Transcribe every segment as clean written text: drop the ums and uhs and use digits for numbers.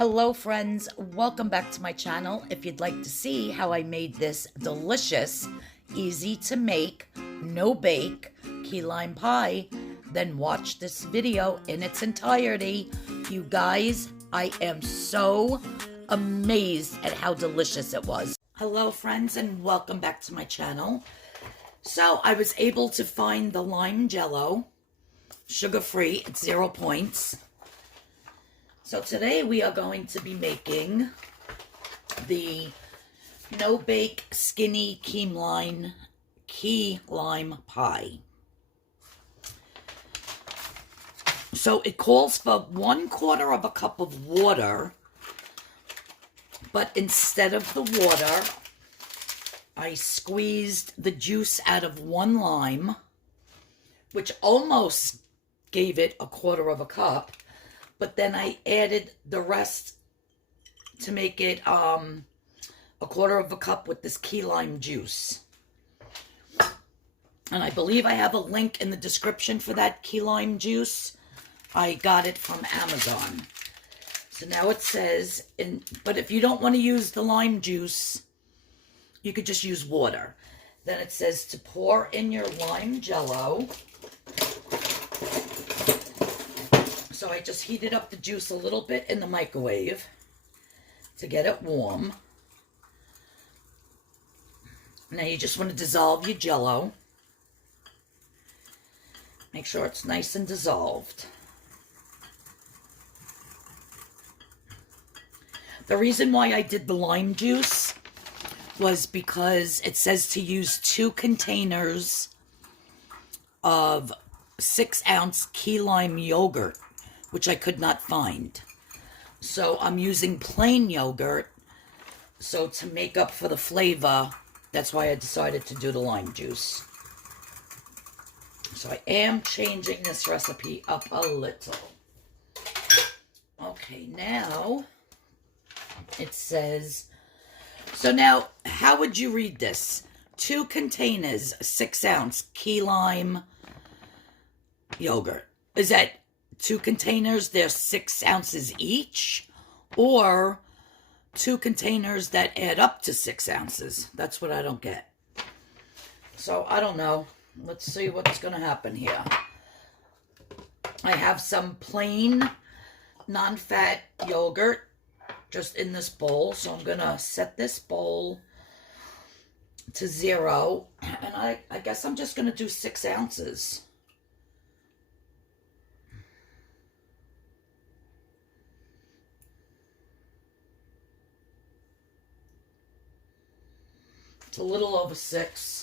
Hello friends, welcome back to my channel. If you'd like to see how I made this delicious, easy to make, no bake key lime pie, then watch this video in its entirety. You guys, I am so amazed at how delicious it was. Hello friends and welcome back to my channel. So I was able to find the lime jello, sugar-free, it's 0 points. So today we are going to be making the no-bake skinny key lime pie. So it calls for 1/4 cup of water, but instead of the water, I squeezed the juice out of 1 lime, which almost gave it 1/4 cup. But then I added the rest to make it 1/4 cup with this key lime juice. And I believe I have a link in the description for that key lime juice. I got it from Amazon. So now it says, but if you don't want to use the lime juice, you could just use water. Then it says to pour in your lime jello. So I just heated up the juice a little bit in the microwave to get it warm. Now you just want to dissolve your jello. Make sure it's nice and dissolved. The reason why I did the lime juice was because it says to use 2 containers of 6-ounce key lime yogurt, which I could not find. So I'm using plain yogurt. So to make up for the flavor, that's why I decided to do the lime juice. So I am changing this recipe up a little. Okay, now it says, so now how would you read this? 2 containers, 6-ounce key lime yogurt. Is that 2 containers, they're 6 ounces each, or 2 containers that add up to 6 ounces? That's what I don't get. So I don't know. Let's see what's going to happen here. I have some plain non-fat yogurt just in this bowl, so I'm going to set this bowl to 0, and I guess I'm just going to do 6 ounces. It's a little over 6.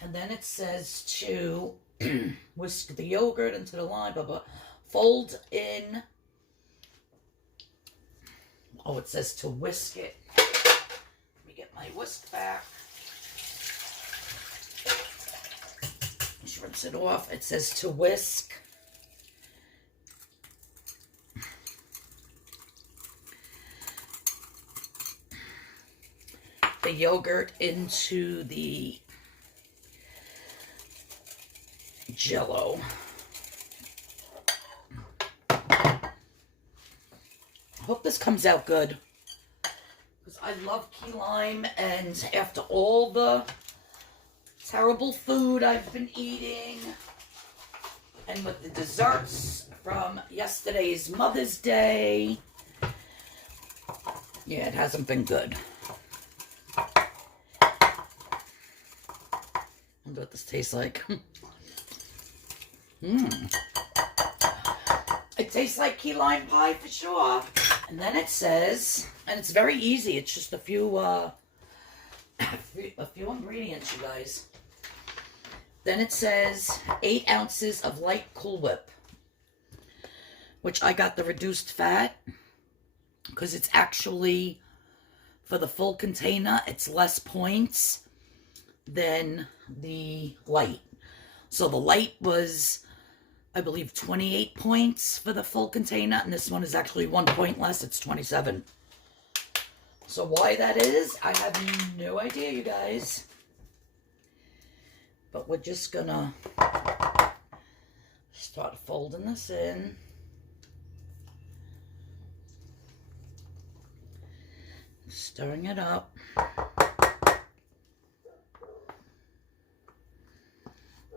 And then it says to whisk the yogurt into the lime, blah, blah. Fold in. Oh, it says to whisk it. Let me get my whisk back. Just rinse it off. It says to whisk. The yogurt into the jello. I hope this comes out good, because I love key lime, and after all the terrible food I've been eating, and with the desserts from yesterday's Mother's Day, yeah, it hasn't been good. I wonder what this tastes like. It tastes like key lime pie for sure. And then it says, and it's very easy. It's just a few ingredients, you guys. Then it says 8 ounces of light Cool Whip, which I got the reduced fat because it's actually, for the full container, it's less points than the light. So the light was, I believe, 28 points for the full container, and this one is actually 1 point less. It's 27. So why that is, I have no idea, you guys. But we're just gonna start folding this in. Stirring it up.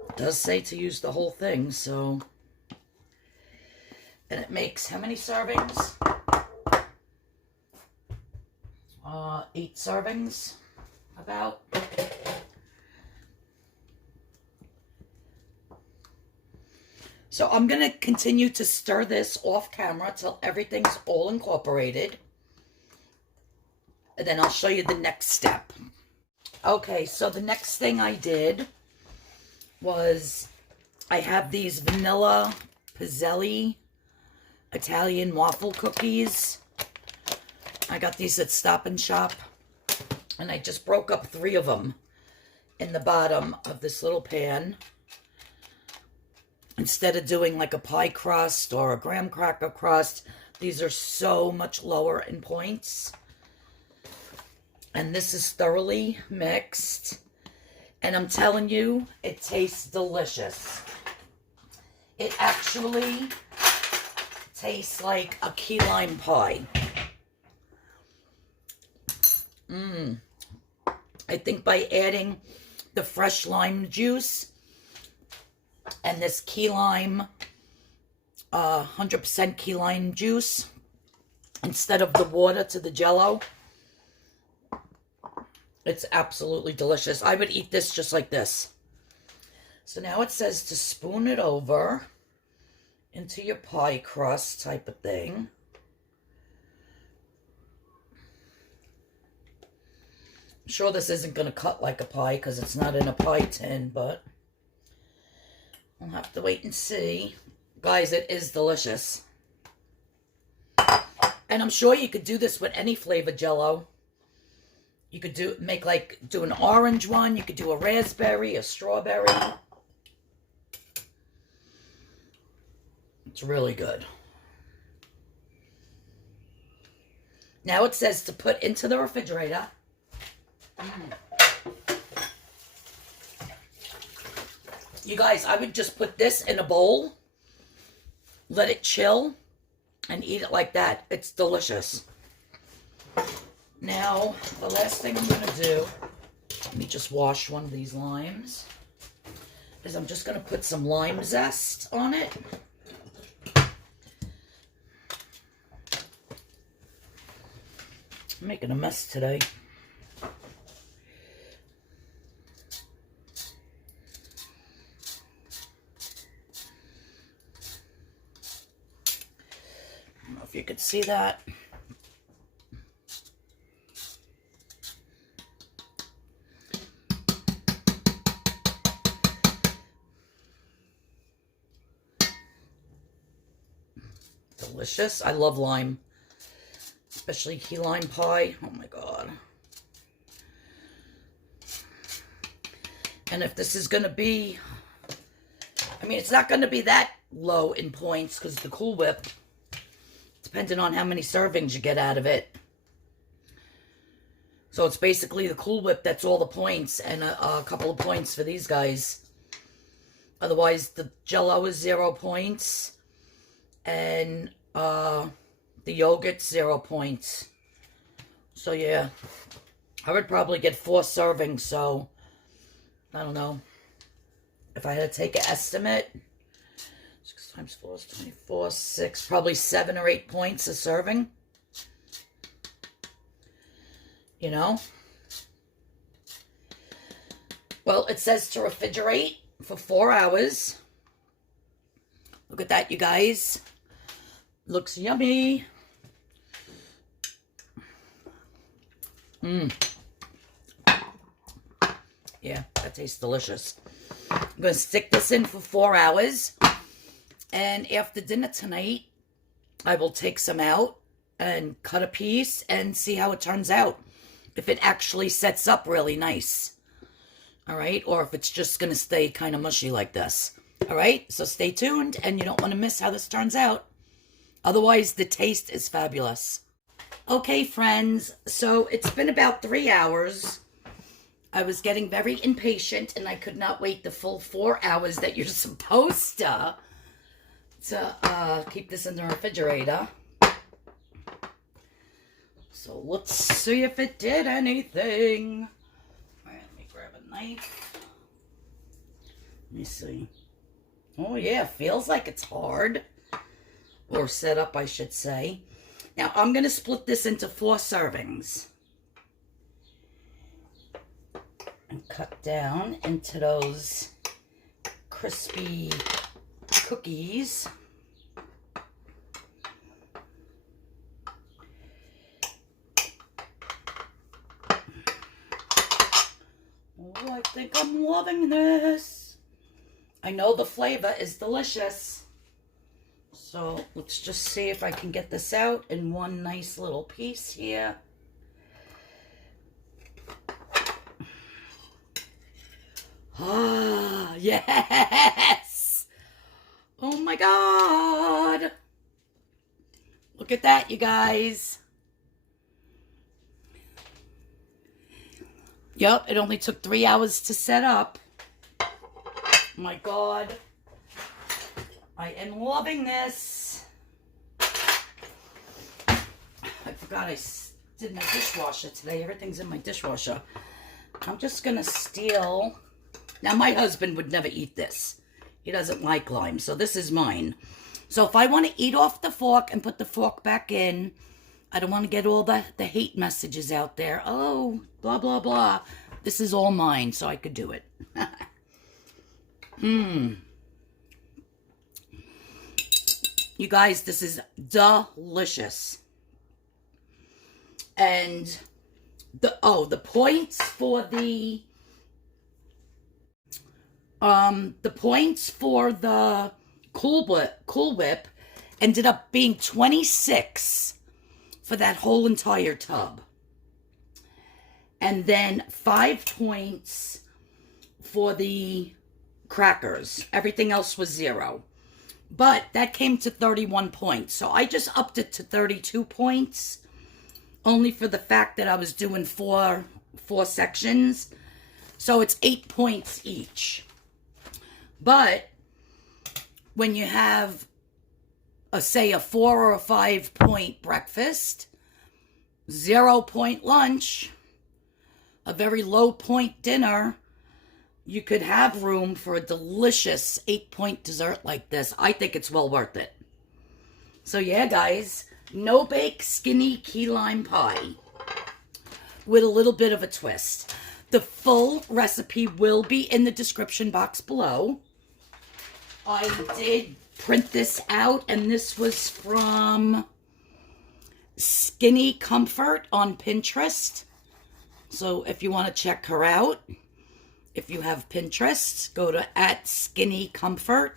It does say to use the whole thing, so. And it makes how many servings? 8 servings, about. So I'm going to continue to stir this off camera till everything's all incorporated. And then I'll show you the next step. Okay, so the next thing I did was I have these vanilla Pizzelle Italian waffle cookies. I got these at Stop and Shop. And I just broke up 3 of them in the bottom of this little pan. Instead of doing like a pie crust or a graham cracker crust, these are so much lower in points. And this is thoroughly mixed. And I'm telling you, it tastes delicious. It actually tastes like a key lime pie. I think by adding the fresh lime juice and this key lime, 100% key lime juice, instead of the water to the Jello, it's absolutely delicious. I would eat this just like this. So now it says to spoon it over into your pie crust type of thing. I'm sure this isn't going to cut like a pie because it's not in a pie tin, but I'll have to wait and see. Guys, it is delicious. And I'm sure you could do this with any flavored Jello. You could do an orange one. You could do a raspberry, a strawberry. It's really good. Now it says to put into the refrigerator. You guys, I would just put this in a bowl, let it chill, and eat it like that. It's delicious. Now, the last thing I'm going to do, let me just wash one of these limes, is I'm just going to put some lime zest on it. I'm making a mess today. I don't know if you could see that. Delicious. I love lime. Especially key lime pie. Oh my god. And if this is going to be, I mean, it's not going to be that low in points because the Cool Whip, depending on how many servings you get out of it. So it's basically the Cool Whip that's all the points and a couple of points for these guys. Otherwise, the Jello is 0 points and the yogurt's 0 points. So yeah, I would probably get 4 servings. So I don't know. If I had to take an estimate, 6 times 4 is 24, 6, probably 7 or 8 points a serving. You know? Well, it says to refrigerate for 4 hours. Look at that, you guys. Looks yummy. Yeah, that tastes delicious. I'm going to stick this in for 4 hours. And after dinner tonight, I will take some out and cut a piece and see how it turns out. If it actually sets up really nice. All right? Or if it's just going to stay kind of mushy like this. All right? So stay tuned and you don't want to miss how this turns out. Otherwise, the taste is fabulous. Okay, friends. So it's been about 3 hours. I was getting very impatient and I could not wait the full 4 hours that you're supposed to keep this in the refrigerator. So let's see if it did anything. All right, let me grab a knife. Let me see. Oh yeah, feels like it's hard. Or set up, I should say. Now, I'm going to split this into 4 servings. And cut down into those crispy cookies. Oh, I think I'm loving this. I know the flavor is delicious. So let's just see if I can get this out in one nice little piece here. Ah, yes! Oh my God! Look at that, you guys. Yep, it only took 3 hours to set up. Oh my God. I am loving this. I forgot I did my dishwasher today. Everything's in my dishwasher. I'm just going to steal. Now, my husband would never eat this. He doesn't like lime, so this is mine. So if I want to eat off the fork and put the fork back in, I don't want to get all the hate messages out there. Oh, blah, blah, blah. This is all mine, so I could do it. You guys, this is delicious. And the points for the Cool Whip ended up being 26 for that whole entire tub. And then 5 points for the crackers. Everything else was 0. But that came to 31 points. So I just upped it to 32 points. Only for the fact that I was doing four sections. So it's 8 points each. But when you have, say, a 4 or a 5 point breakfast, 0 point lunch, a very low point dinner, you could have room for a delicious 8 point dessert like this. I think it's well worth it. So yeah, guys, no bake skinny key lime pie with a little bit of a twist. The full recipe will be in the description box below. I did print this out, and this was from Skinny Comfort on Pinterest. So if you want to check her out, if you have Pinterest, go to @SkinnyComfort.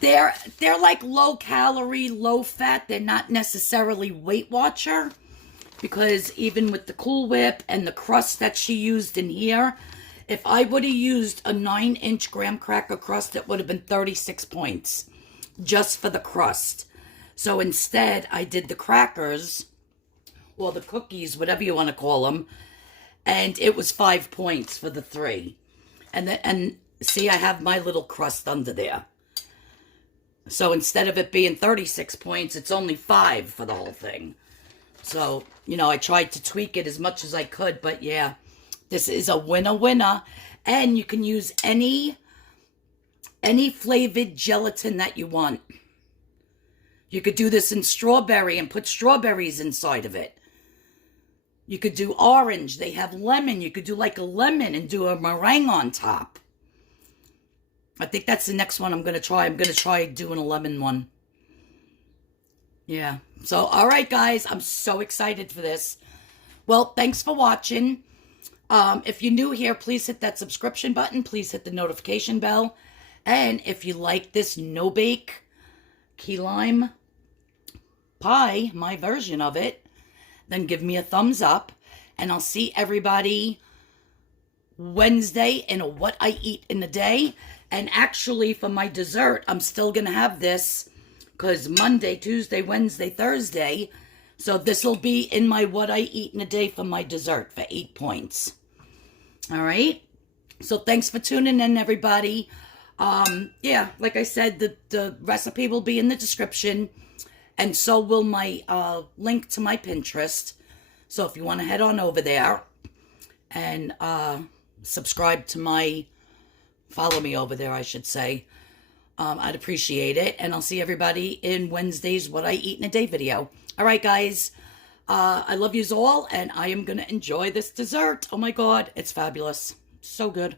They're like low calorie, low fat. They're not necessarily Weight Watcher, because even with the Cool Whip and the crust that she used in here, if I would have used a 9-inch graham cracker crust, it would have been 36 points just for the crust. So instead, I did the crackers, or the cookies, whatever you want to call them, and it was 5 points for the 3. And see, I have my little crust under there. So instead of it being 36 points, it's only 5 for the whole thing. So, you know, I tried to tweak it as much as I could, but yeah, this is a winner. And you can use any flavored gelatin that you want. You could do this in strawberry and put strawberries inside of it. You could do orange. They have lemon. You could do like a lemon and do a meringue on top. I think that's the next one I'm going to try. I'm going to try doing a lemon one. Yeah. So, all right, guys. I'm so excited for this. Well, thanks for watching. If you're new here, please hit that subscription button. Please hit the notification bell. And if you like this no-bake key lime pie, my version of it, then give me a thumbs up. And I'll see everybody Wednesday in a What I Eat in a Day. And actually, for my dessert, I'm still going to have this, because Monday, Tuesday, Wednesday, Thursday. So this will be in my What I Eat in a Day for my dessert for 8 points. All right? So thanks for tuning in, everybody. Yeah, like I said, the recipe will be in the description. And so will my link to my Pinterest. So if you want to head on over there and subscribe to my, follow me over there, I should say. I'd appreciate it. And I'll see everybody in Wednesday's What I Eat in a Day video. All right, guys. I love yous all, and I am going to enjoy this dessert. Oh, my God. It's fabulous. So good.